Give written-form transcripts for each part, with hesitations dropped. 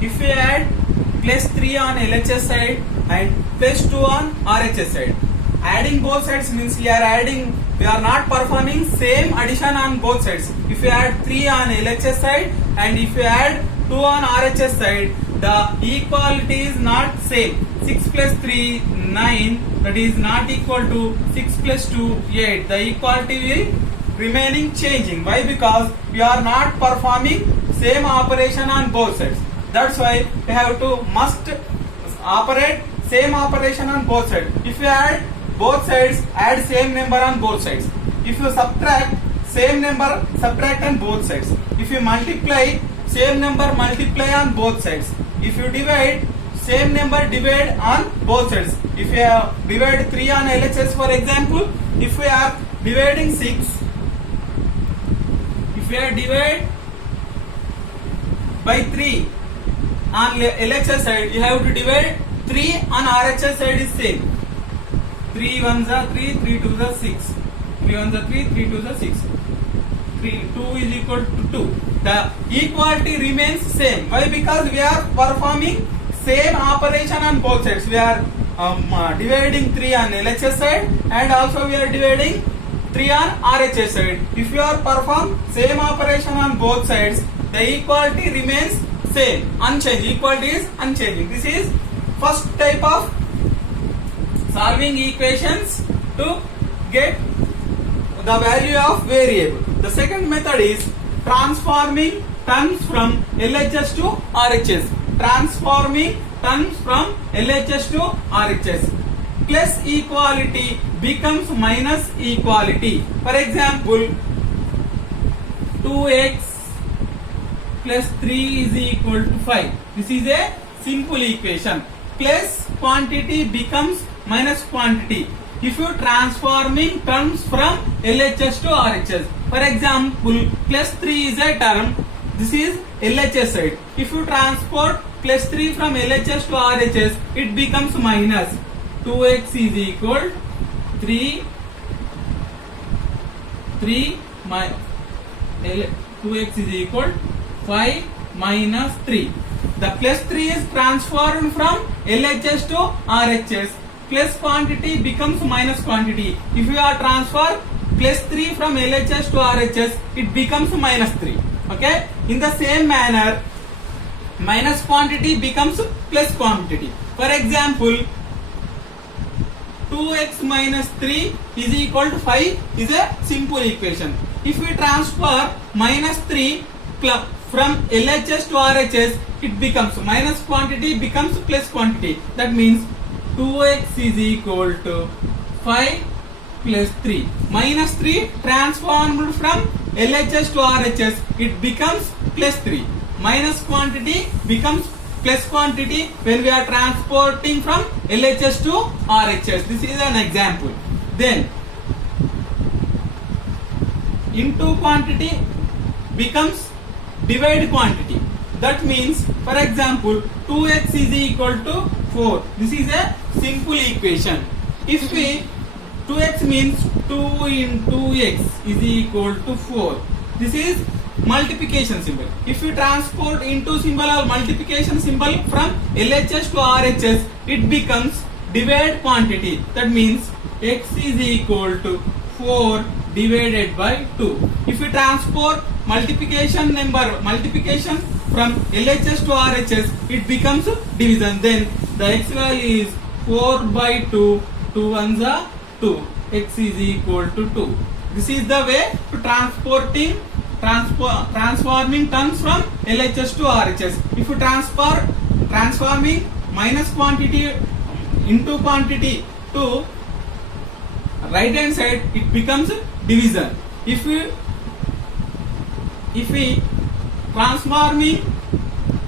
if we add plus 3 on LHS side and plus 2 on RHS side, adding both sides means we are not performing same addition on both sides. If you add 3 on LHS side and if you add 2 on RHS side, the equality is not same. 6 plus 3, 9, that is not equal to 6 plus 2, 8. The equality will remaining changing. Why? Because we are not performing same operation on both sides. That's why we have to must operate same operation on both sides. If you add both sides, add same number on both sides. If you subtract, same number subtract on both sides. If you multiply, same number multiply on both sides. If you divide, same number divide on both sides. If you divide 3 on LHS, for example, if we are dividing 6, if we are divide by 3 on LHS side, you have to divide 3 on RHS side is same. 3 ones are 3, 3 twos are 6. 3 ones are 3, 3 twos are 6. 2 is equal to 2. The equality remains same. Why? Because we are performing same operation on both sides. We are dividing 3 on LHS side and also we are dividing 3 on RHS side. If you are perform same operation on both sides, the equality remains same, unchanged. Equality is unchanging. This is first type of solving equations to get the value of variable. The second method is transforming terms from LHS to RHS. Transforming terms from LHS to RHS. Plus equality becomes minus equality. For example, 2x plus 3 is equal to 5. This is a simple equation. Plus quantity becomes minus quantity. If you transforming terms from LHS to RHS, for example, plus 3 is a term, this is LHS side. If you transport plus 3 from LHS to RHS, it becomes minus 2x is equal 3 2x is equal 5 minus 3. The plus 3 is transformed from LHS to RHS. Plus quantity becomes minus quantity. If you are transfer plus 3 from LHS to RHS, it becomes minus 3. Okay? In the same manner, minus quantity becomes plus quantity. For example, 2x minus 3 is equal to 5 is a simple equation. If we transfer minus 3 from LHS to RHS, it becomes minus quantity becomes plus quantity. That means 2x is equal to 5 plus 3. Minus 3 transformed from LHS to RHS, it becomes plus 3. Minus quantity becomes plus quantity when we are transporting from LHS to RHS. This is an example. Then into quantity becomes divide quantity. That means, for example, 2x is equal to 4. This is a simple equation. If we 2x means 2 into x is equal to 4. This is multiplication symbol. If you transport into symbol or multiplication symbol from LHS to RHS, it becomes divide quantity. That means x is equal to 4 divided by 2. If you transport multiplication from LHS to RHS, it becomes division. Then the x value is 4 by 2. 2 ones are 2. X is equal to 2. This is the way to transforming terms from LHS to RHS. If you transforming minus quantity into quantity to right hand side, it becomes division. If we transforming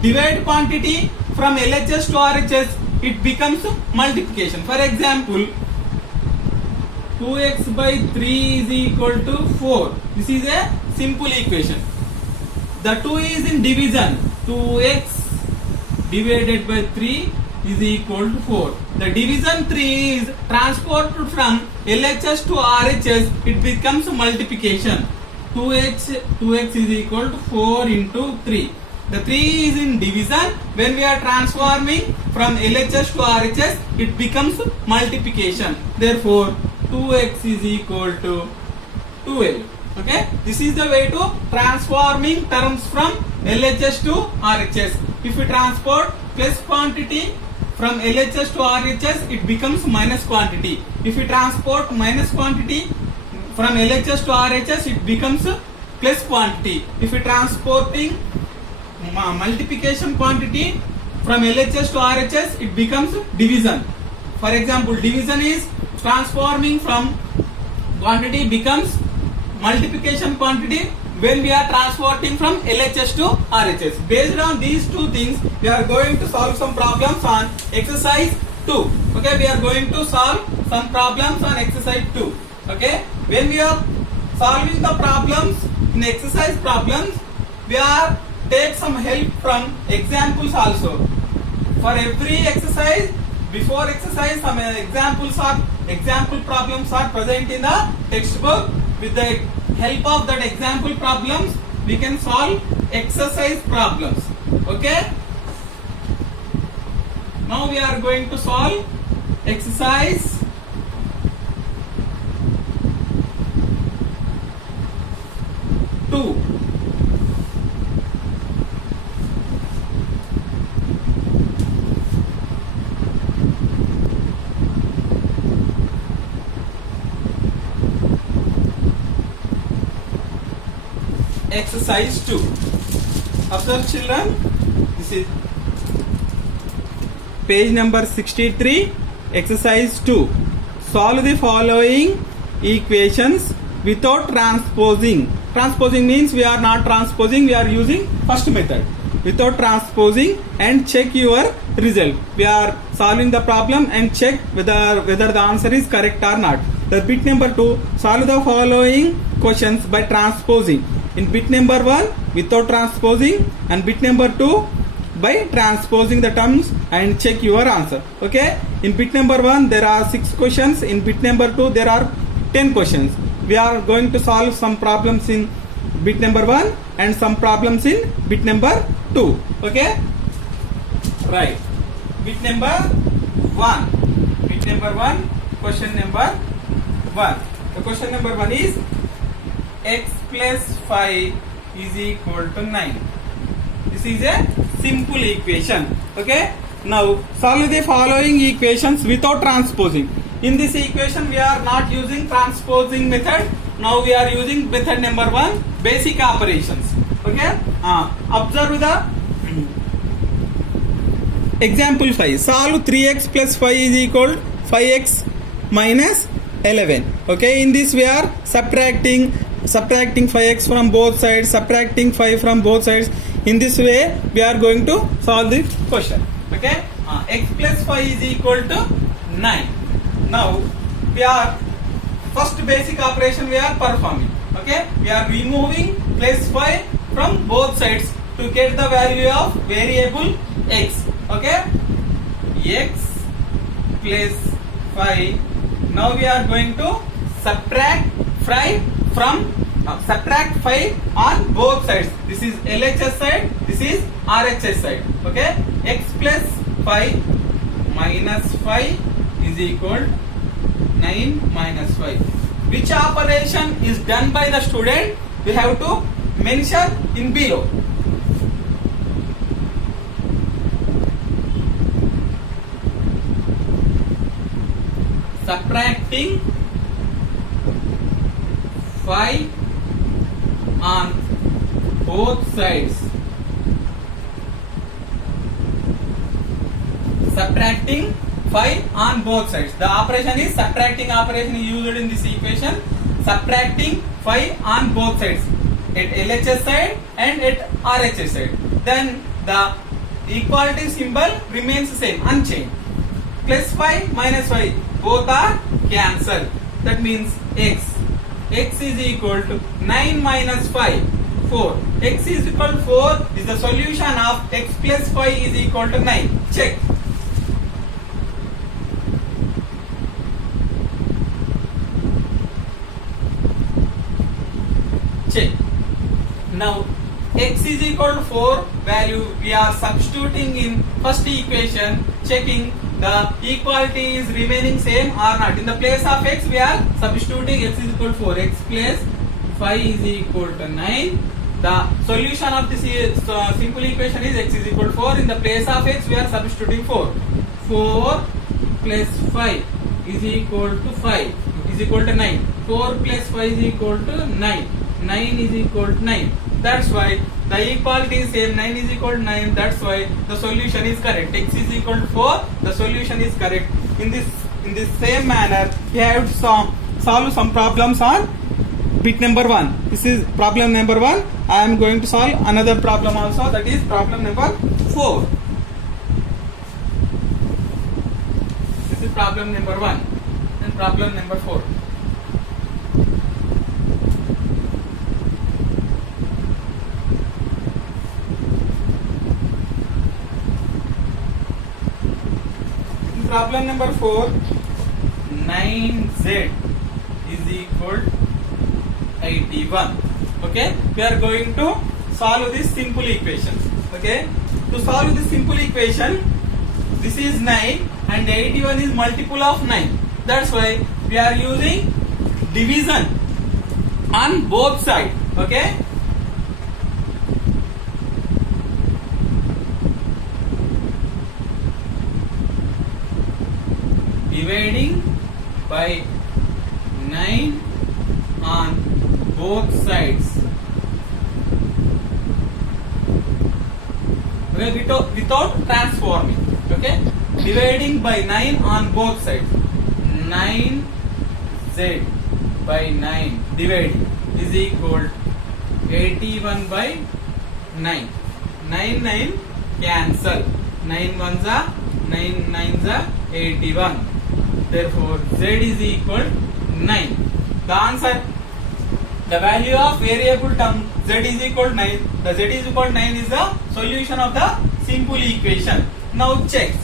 divide quantity from LHS to RHS, it becomes multiplication. For example, 2x by 3 is equal to 4. This is a simple equation. The 2 is in division. 2x divided by 3 is equal to 4. The division 3 is transported from LHS to RHS. It becomes multiplication. 2x is equal to 4 into 3. The 3 is in division. When we are transforming from LHS to RHS, it becomes multiplication. Therefore, 2x is equal to 2l. Okay, this is the way to transforming terms from LHS to RHS. If we transport plus quantity from LHS to RHS, it becomes minus quantity. If we transport minus quantity from LHS to RHS, it becomes plus quantity. If we transporting multiplication quantity from LHS to RHS, it becomes division. For example, division is transforming from quantity becomes multiplication quantity when we are transporting from LHS to RHS. Based on these two things, we are going to solve some problems on exercise 2. Okay, we are going to solve some problems on exercise 2. Okay, when we are solving the problems in exercise problems, we are take some help from examples also. For every exercise, before exercise, some example problems are present in the textbook. With the help of that example problems, we can solve exercise problems. Okay. Now we are going to solve exercise 2. Exercise 2. Observe children, this is page number 63, exercise 2. Solve the following equations without transposing. Transposing means we are not transposing, we are using first method. Without transposing, and check your result. We are solving the problem and check whether the answer is correct or not. The bit number 2, solve the following questions by transposing. In bit number 1, without transposing, and bit number 2, by transposing the terms and check your answer. Okay. In bit number 1, there are 6 questions. In bit number 2, there are 10 questions. We are going to solve some problems in bit number 1 and some problems in bit number 2. Okay. Right. Bit number 1. Bit number 1. Question number 1. The question number 1 is x plus 5 is equal to 9. This is a simple equation. Okay. Now solve the following equations without transposing. In this equation we are not using transposing method. Now we are using method number 1, basic operations. Okay. Observe the example 5. Solve 3x plus 5 is equal to 5x minus 11. Okay. In this we are subtracting 5x from both sides, subtracting 5 from both sides. In this way we are going to solve the question. Okay. X plus 5 is equal to 9. Now we are first basic operation we are performing. Okay. We are removing plus 5 from both sides to get the value of variable x. Okay. X plus 5. Now we are going to subtract 5 from subtract 5 on both sides. This is LHS side, this is RHS side. Okay. X plus 5 minus 5 is equal to 9 minus 5. Which operation is done by the student? We have to mention in below. Subtracting 5 on both sides. Subtracting 5 on both sides. The operation is subtracting operation used in this equation. Subtracting 5 on both sides, at LHS side and at RHS side. Then the equality symbol remains same, unchanged. Plus 5 minus 5, both are cancelled. That means x is equal to 9 minus 5, 4. X is equal to 4 is the solution of x plus 5 is equal to 9. Check. Check. Now x is equal to 4 value we are substituting in first equation, checking the equality is remaining same or not. In the place of x we are substituting x is equal to 4, x plus 5 is equal to 9. The solution of this simple equation is x is equal to 4. In the place of x we are substituting 4. 4 plus 5 is equal to 5 is equal to 9. 4 plus 5 is equal to 9. 9 is equal to 9. That's why the equality is same. 9 is equal to 9. That's why the solution is correct. X is equal to 4. The solution is correct. In this same manner, we have to solve some problems on bit number 1. This is problem number 1. I am going to solve another problem also. That is problem number 4. This is problem number 1 and problem number 4. Problem number 4, 9z is equal to 81. Okay, we are going to solve this simple equation. Okay, to solve this simple equation, this is 9 and 81 is multiple of 9. That's why we are using division on both sides. Okay, dividing by 9 on both sides. Okay, without transforming. Okay, dividing by 9 on both sides. 9z by 9 dividing is equal to 81 by 9. 9 cancel. 9 ones are 9 nines are 81. Therefore, z is equal to 9. The answer, the value of variable term z is equal to 9. The z is equal to 9 is the solution of the simple equation. Now check.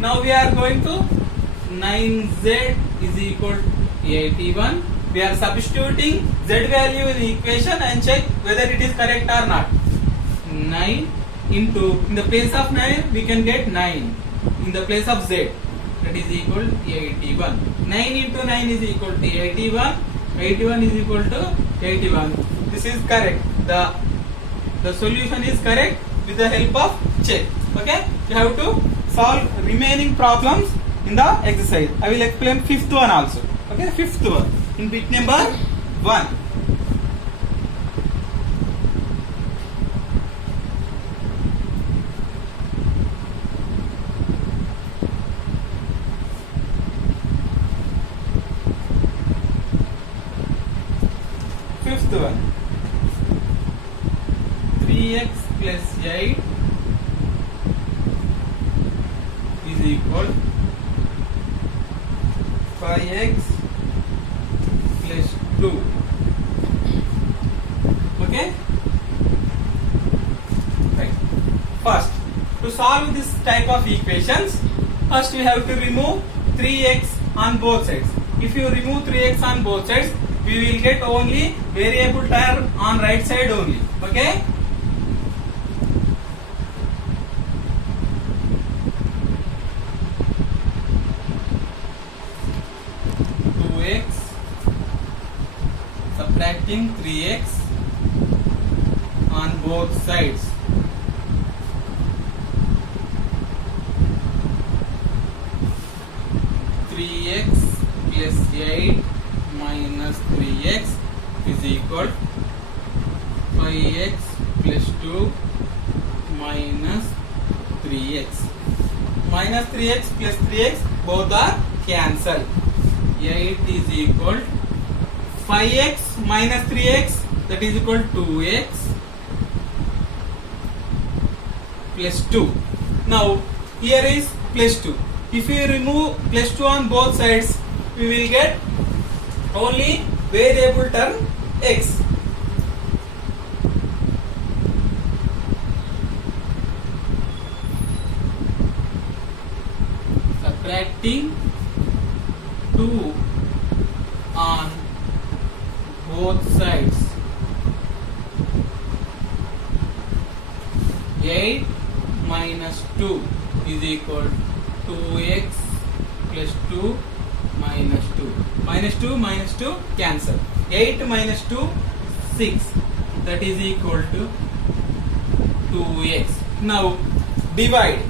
Now we are going to 9z is equal to 81. We are substituting z value in the equation and check whether it is correct or not. 9 into, in the place of 9 we can get 9 in the place of z, that is equal to 81. 9 into 9 is equal to 81. 81 is equal to 81. This is correct. The solution is correct with the help of check. Okay, you have to solve remaining problems in the exercise. I will explain fifth one also. Okay, fifth one in bit number 1. Fifth one, 3x plus 8 is equal 5x plus 2. Okay? Right. First, to solve this type of equations, first we have to remove 3x on both sides. If you remove 3x on both sides, we will get only variable term on right side only. Okay? Subtracting 3x on both sides. X plus 8 minus 3x is equal 5x plus 2 minus 3x. Minus 3x plus 3x both are cancelled. 8 is equal 5x minus 3x, that is equal to 2x plus 2. Now here is plus 2. If we remove plus 2 on both sides, we will get only variable term x. Subtracting both sides. 8 minus 2 is equal to 2x plus 2 minus 2. Minus 2 cancel. 8 minus 2 6. That is equal to 2x. Now divide.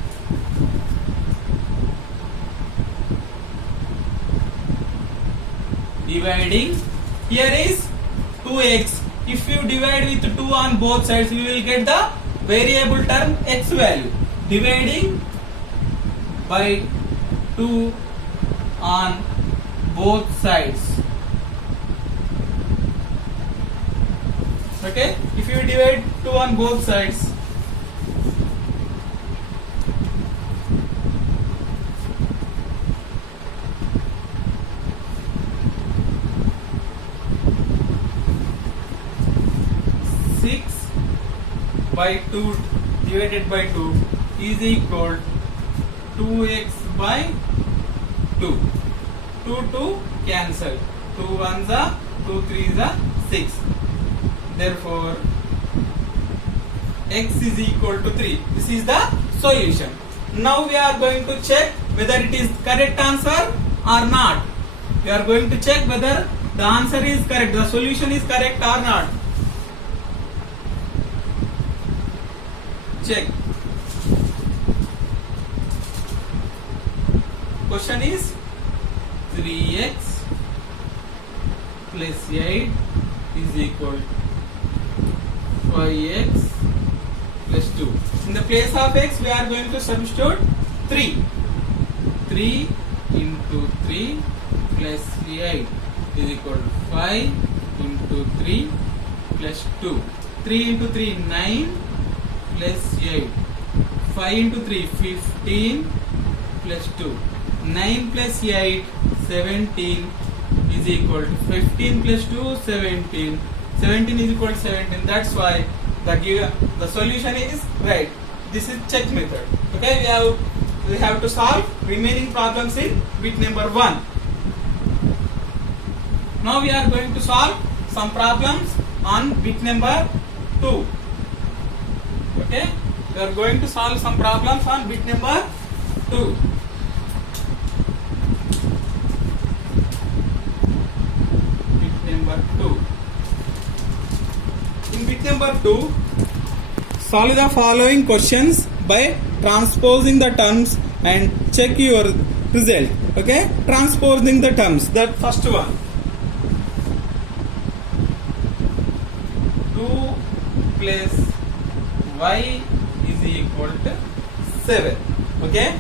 Dividing. Here is 2x. If you divide with 2 on both sides, we will get the variable term x value. Dividing by 2 on both sides. Okay, if you divide 2 on both sides, by 2 divided by 2 is equal 2x by 2. 2 cancel. 2 1s are 2 3s are 6. Therefore, x is equal to 3. This is the solution. Now we are going to check whether it is correct answer or not. We are going to check whether the answer is correct, the solution is correct or not. Check. Question is 3x plus 8 is equal to 5x plus 2. In the place of x, we are going to substitute 3. 3 into 3 plus 8 is equal to 5 into 3 plus 2. 3 into 3 9 plus 8. 5 into 3 15 plus 2. 9 plus 8 17 is equal to 15 plus 2 17. 17 is equal to 17. That's why the solution is right. This is check method. Okay, we have to solve remaining problems in bit number 1. Now we are going to solve some problems on bit number 2. Okay, we are going to solve some problems on bit number 2. Bit number 2. In bit number 2, solve the following questions by transposing the terms and check your result. Okay, transposing the terms. That first one. 2 plus y is equal to 7. Okay.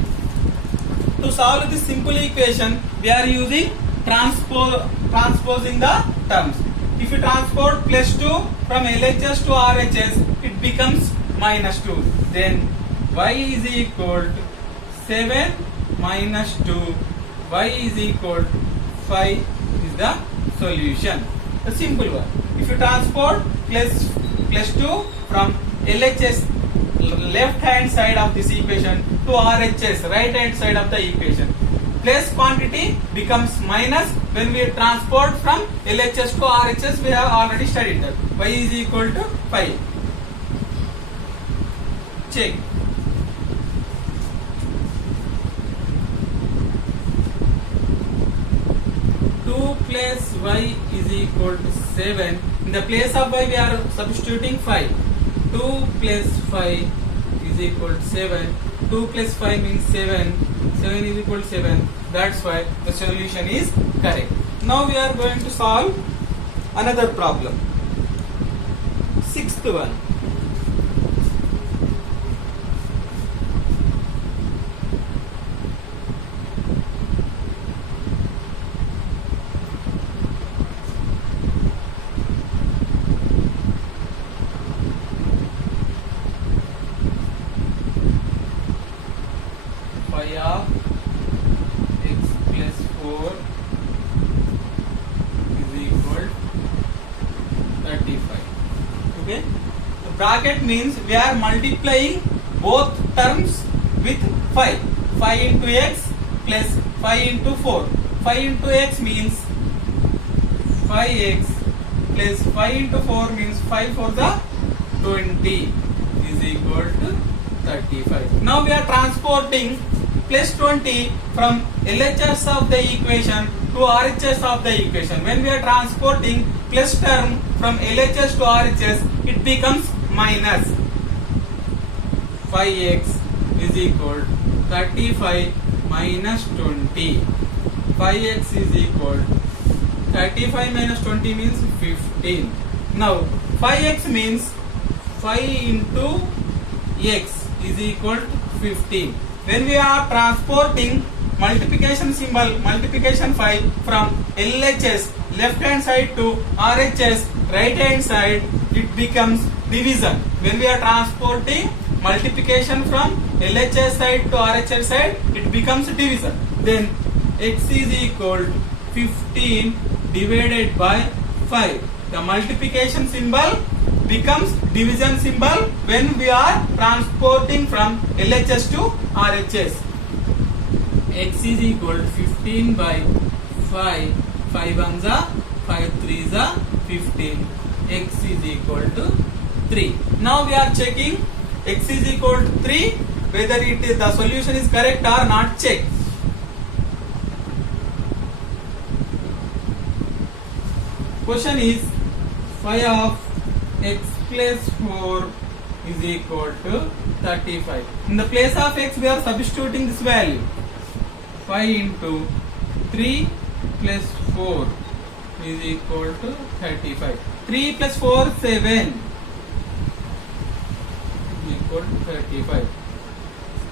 To solve this simple equation, we are using transposing the terms. If you transport plus 2 from LHS to RHS, it becomes minus 2. Then y is equal to 7 minus 2. Y is equal to 5 is the solution. A simple one. If you transport plus 2 from LHS left hand side of this equation to RHS right hand side of the equation, place quantity becomes minus when we transport from LHS to RHS. We have already studied that. Y is equal to 5. Check. Plus y is equal to 7. In the place of y, we are substituting 5. 2 plus 5 is equal to 7. 2 plus 5 means 7. 7 is equal to 7. That's why the solution is correct. Now we are going to solve another problem. Sixth one. Of x plus 4 is equal to 35. Okay, the bracket means we are multiplying both terms with 5. 5 into x plus 5 into 4. 5 into x means 5x plus 5 into 4 means 5 for the 20 is equal to 35. Now we are transporting plus 20 from LHS of the equation to RHS of the equation. When we are transporting plus term from LHS to RHS, it becomes minus. 5x is equal to 35 minus 20. 5x is equal to 35 minus 20 means 15. Now 5x means 5 into x is equal to 15. When we are transporting multiplication symbol, multiplication 5 from LHS left hand side to RHS right hand side, it becomes division. When we are transporting multiplication from LHS side to RHS side, it becomes division. Then x is equal to 15 divided by 5. The multiplication symbol becomes division symbol when we are transporting from LHS to RHS. X is equal to 15 by 5. 5 ones are 5 3s are 15. X is equal to 3. Now we are checking x is equal to 3 whether it is the solution is correct or not. Check. Question is 5 of x plus 4 is equal to 35. In the place of x we are substituting this value. 5 into 3 plus 4 is equal to 35. 3 plus 4 7 is equal to 35.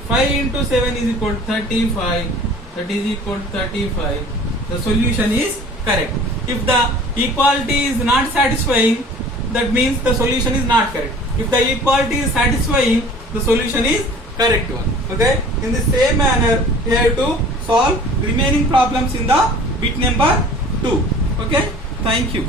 5 into 7 is equal to 35. That is equal to 35. The solution is correct. If the equality is not satisfying, that means the solution is not correct. If the equality is satisfying, the solution is correct one. Okay. In the same manner, we have to solve remaining problems in the bit number 2. Okay. Thank you.